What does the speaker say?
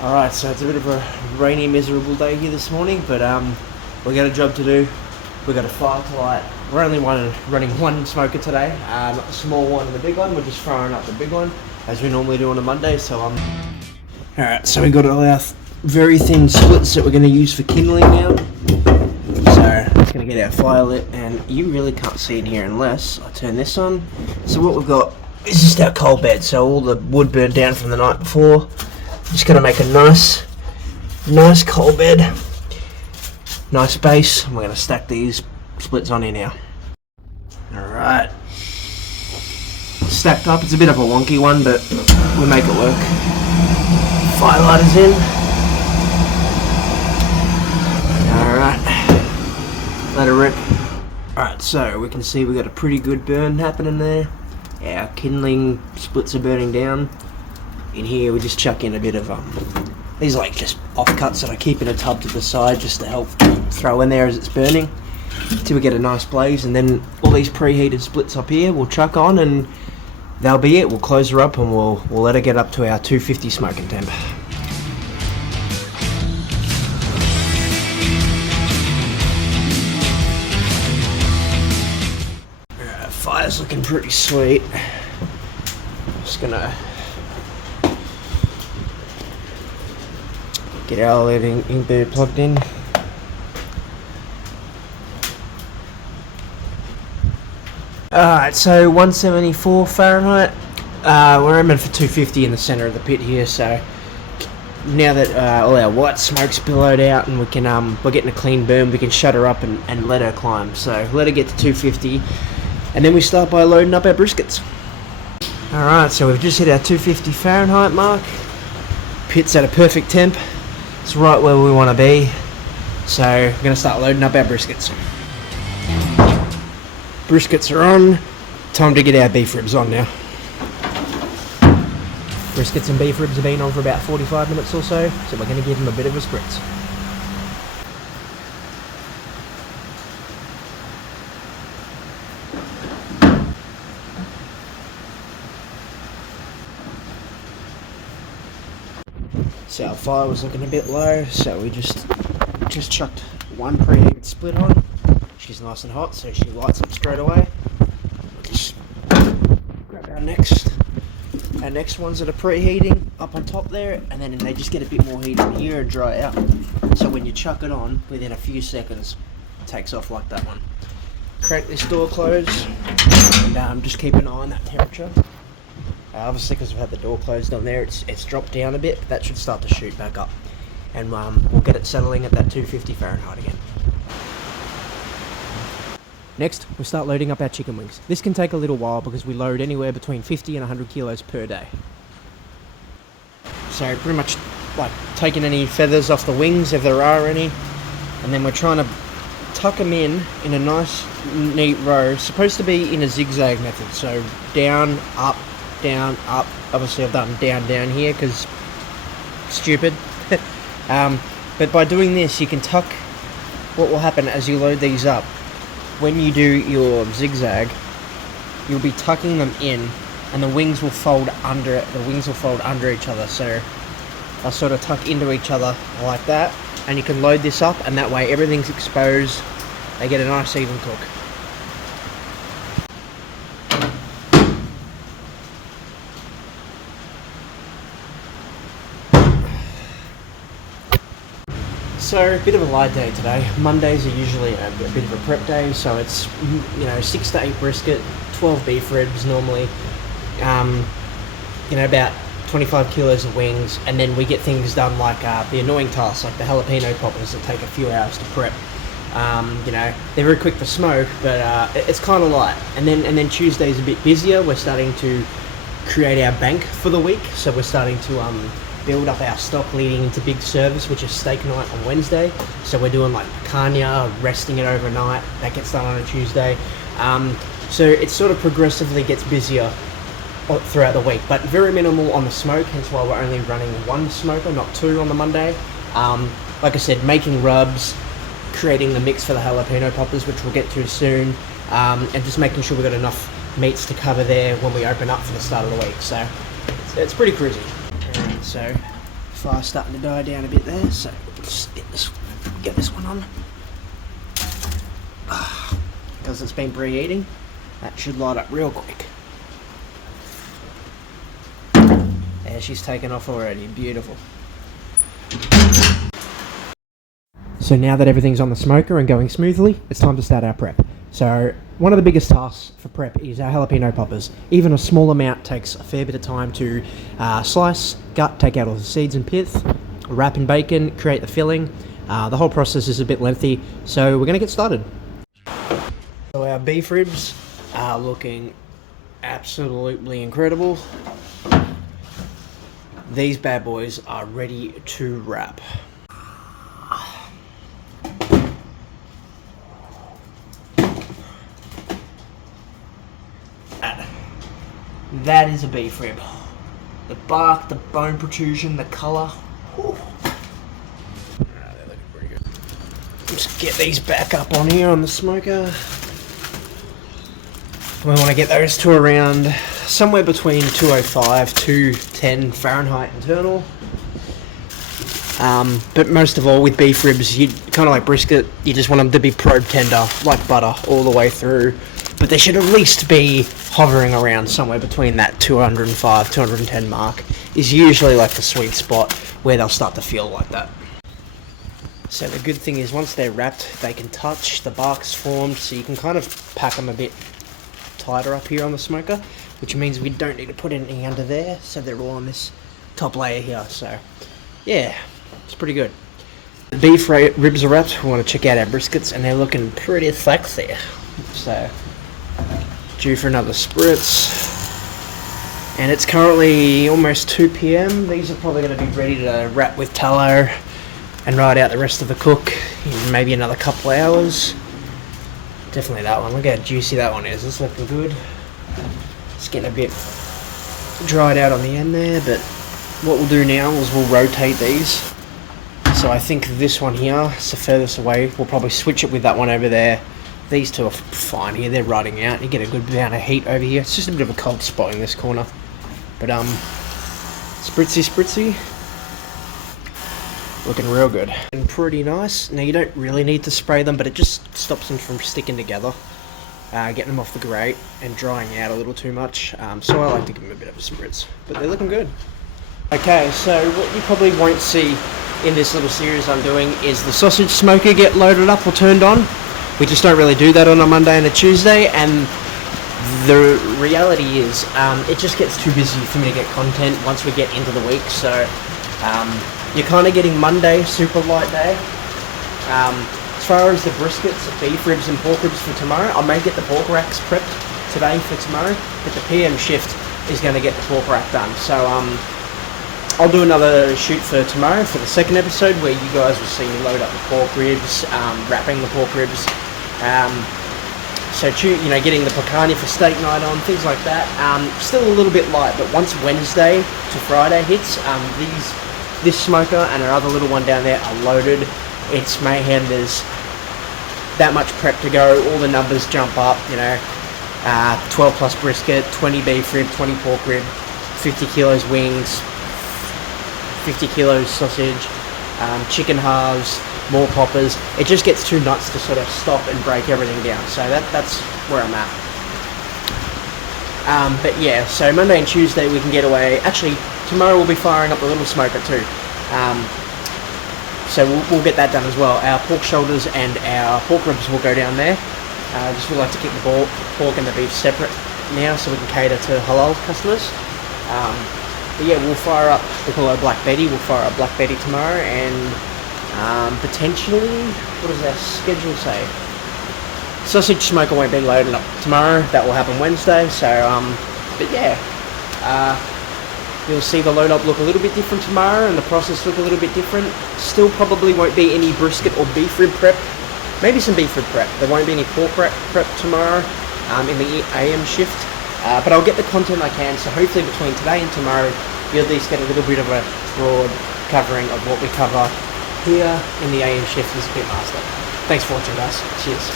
Alright, so it's a bit of a rainy, miserable day here this morning, but we got a job to do. We got a fire to light. We're only running one smoker today, not the small one and the big one. We're just throwing up the big one, as we normally do on a Monday, so Alright, so we got all our very thin splits that we're going to use for kindling now. So, I'm just going to get our fire lit, and you really can't see it here unless I turn this on. So what we've got is just our coal bed, so all the wood burned down from the night before. Just going to make a nice coal bed, nice base, and we're going to stack these splits on here now. Alright, stacked up. It's a bit of a wonky one, but we'll make it work. Fire lighters in. Alright, let it rip. Alright, so we can see we got a pretty good burn happening there. Our kindling splits are burning down. In here we just chuck in a bit of these like just offcuts that I keep in a tub to the side just to help throw in there as it's burning till we get a nice blaze, and then all these preheated splits up here we'll chuck on and that'll be it. We'll close her up and we'll let her get up to our 250 smoking temp. Fire's looking pretty sweet. Just gonna get our LED inkbird plugged in. Alright, so 174 Fahrenheit. We're aiming for 250 in the centre of the pit here, so now that all our white smoke's billowed out and we're getting a clean burn, we can shut her up and let her climb. So let her get to 250, and then we start by loading up our briskets. Alright, so we've just hit our 250 Fahrenheit mark. Pit's at a perfect temp. It's right where we want to be, so we're going to start loading up our briskets. Briskets are on. Time to get our beef ribs on now. Briskets and beef ribs have been on for about 45 minutes or so we're going to give them a bit of a spritz. So our fire was looking a bit low, so we just chucked one preheated split on. She's nice and hot, so she lights up straight away. Just grab our next ones that are preheating up on top there, and then they just get a bit more heat in here and dry out. So when you chuck it on, within a few seconds, it takes off like that one. Crank this door closed, and just keep an eye on that temperature. Obviously, because we've had the door closed on there, it's dropped down a bit, but that should start to shoot back up. And we'll get it settling at that 250 Fahrenheit again. Next, we start loading up our chicken wings. This can take a little while because we load anywhere between 50 and 100 kilos per day. So pretty much like taking any feathers off the wings if there are any, and then we're trying to tuck them in a nice neat row. It's supposed to be in a zigzag method, so down, up, down, up. Obviously I've done down here because stupid. But by doing this you can tuck. What will happen as you load these up, when you do your zigzag, you'll be tucking them in and the wings will fold under each other, so they'll sort of tuck into each other like that, and you can load this up and that way everything's exposed. They get a nice even cook. So, a bit of a light day today. Mondays are usually a bit of a prep day, so it's 6 to 8 brisket, 12 beef ribs normally, about 25 kilos of wings, and then we get things done like the annoying tasks, like the jalapeno poppers that take a few hours to prep. They're very quick to smoke, but it's kind of light. And then Tuesday's a bit busier. We're starting to create our bank for the week, so we're starting to build up our stock leading into big service, which is steak night on Wednesday. So we're doing like picanha, resting it overnight. That gets done on a Tuesday. So it sort of progressively gets busier throughout the week, but very minimal on the smoke, hence why we're only running one smoker, not two on the Monday. Like I said, making rubs, creating the mix for the jalapeno poppers, which we'll get to soon, and just making sure we've got enough meats to cover there when we open up for the start of the week. So it's pretty cruisy. So Fire's starting to die down a bit there, so just get this one on. Because it's been preheating, that should light up real quick. Yeah, she's taken off already, beautiful. So now that everything's on the smoker and going smoothly, it's time to start our prep. So one of the biggest tasks for prep is our jalapeno poppers. Even a small amount takes a fair bit of time to slice, gut, take out all the seeds and pith, wrap in bacon, create the filling. The whole process is a bit lengthy, so we're going to get started. So our beef ribs are looking absolutely incredible. These bad boys are ready to wrap. That is a beef rib. The bark, the bone protrusion, the colour. They're looking pretty good. Just get these back up on here on the smoker. We want to get those to around somewhere between 205 to 210 Fahrenheit internal. But most of all with beef ribs, you kind of like brisket, you just want them to be probe tender, like butter, all the way through. But they should at least be hovering around somewhere between that 205, 210 mark is usually like the sweet spot where they'll start to feel like that. So the good thing is once they're wrapped, they can touch, the bark's formed, so you can kind of pack them a bit tighter up here on the smoker, which means we don't need to put anything under there, so they're all on this top layer here. So yeah, it's pretty good. The beef ribs are wrapped. We want to check out our briskets, and they're looking pretty sexy. So due for another spritz, and it's currently almost 2 p.m. These are probably going to be ready to wrap with tallow and ride out the rest of the cook in maybe another couple hours. Definitely that one. Look how juicy that one is. It's looking good. It's getting a bit dried out on the end there, but what we'll do now is we'll rotate these. So I think this one here is the furthest away. We'll probably switch it with that one over there. These two are fine here. They're rotting out. You get a good amount of heat over here. It's just a bit of a cold spot in this corner. But spritzy. Looking real good. And pretty nice. Now you don't really need to spray them, but it just stops them from sticking together. Getting them off the grate and drying out a little too much. So I like to give them a bit of a spritz. But they're looking good. Okay, so what you probably won't see in this little series I'm doing is the sausage smoker get loaded up or turned on. We just don't really do that on a Monday and a Tuesday, and the reality is it just gets too busy for me to get content once we get into the week. So you're kind of getting Monday, super light day. As far as the briskets, beef ribs and pork ribs for tomorrow, I may get the pork racks prepped today for tomorrow, but the PM shift is going to get the pork rack done. So I'll do another shoot for tomorrow for the second episode where you guys will see me load up the pork ribs, wrapping the pork ribs. So getting the picanha for steak night on, things like that. Still a little bit light, but once Wednesday to Friday hits, this smoker and our other little one down there are loaded. It's mayhem. There's that much prep to go. All the numbers jump up. 12 plus brisket, 20 beef rib, 20 pork rib, 50 kilos wings, 50 kilos sausage, chicken halves, more poppers. It just gets too nuts to sort of stop and break everything down. So that's where I'm at. But yeah, so Monday and Tuesday we can get away. Actually, tomorrow we'll be firing up the little smoker too. So we'll get that done as well. Our pork shoulders and our pork ribs will go down there. Just we like to keep the pork and the beef separate now so we can cater to halal customers. But yeah, we'll fire up, we call her Black Betty, we'll fire up Black Betty tomorrow, and potentially, what does our schedule say? Sausage smoker won't be loaded up tomorrow, that will happen Wednesday, so, but yeah, you'll see the load up look a little bit different tomorrow, and the process look a little bit different. Still probably won't be any brisket or beef rib prep, maybe some beef rib prep. There won't be any pork prep tomorrow, in the AM shift. But I'll get the content I can, so hopefully between today and tomorrow you'll at least get a little bit of a broad covering of what we cover here in the AM shift as a Pitmaster. Thanks for watching, guys. Cheers.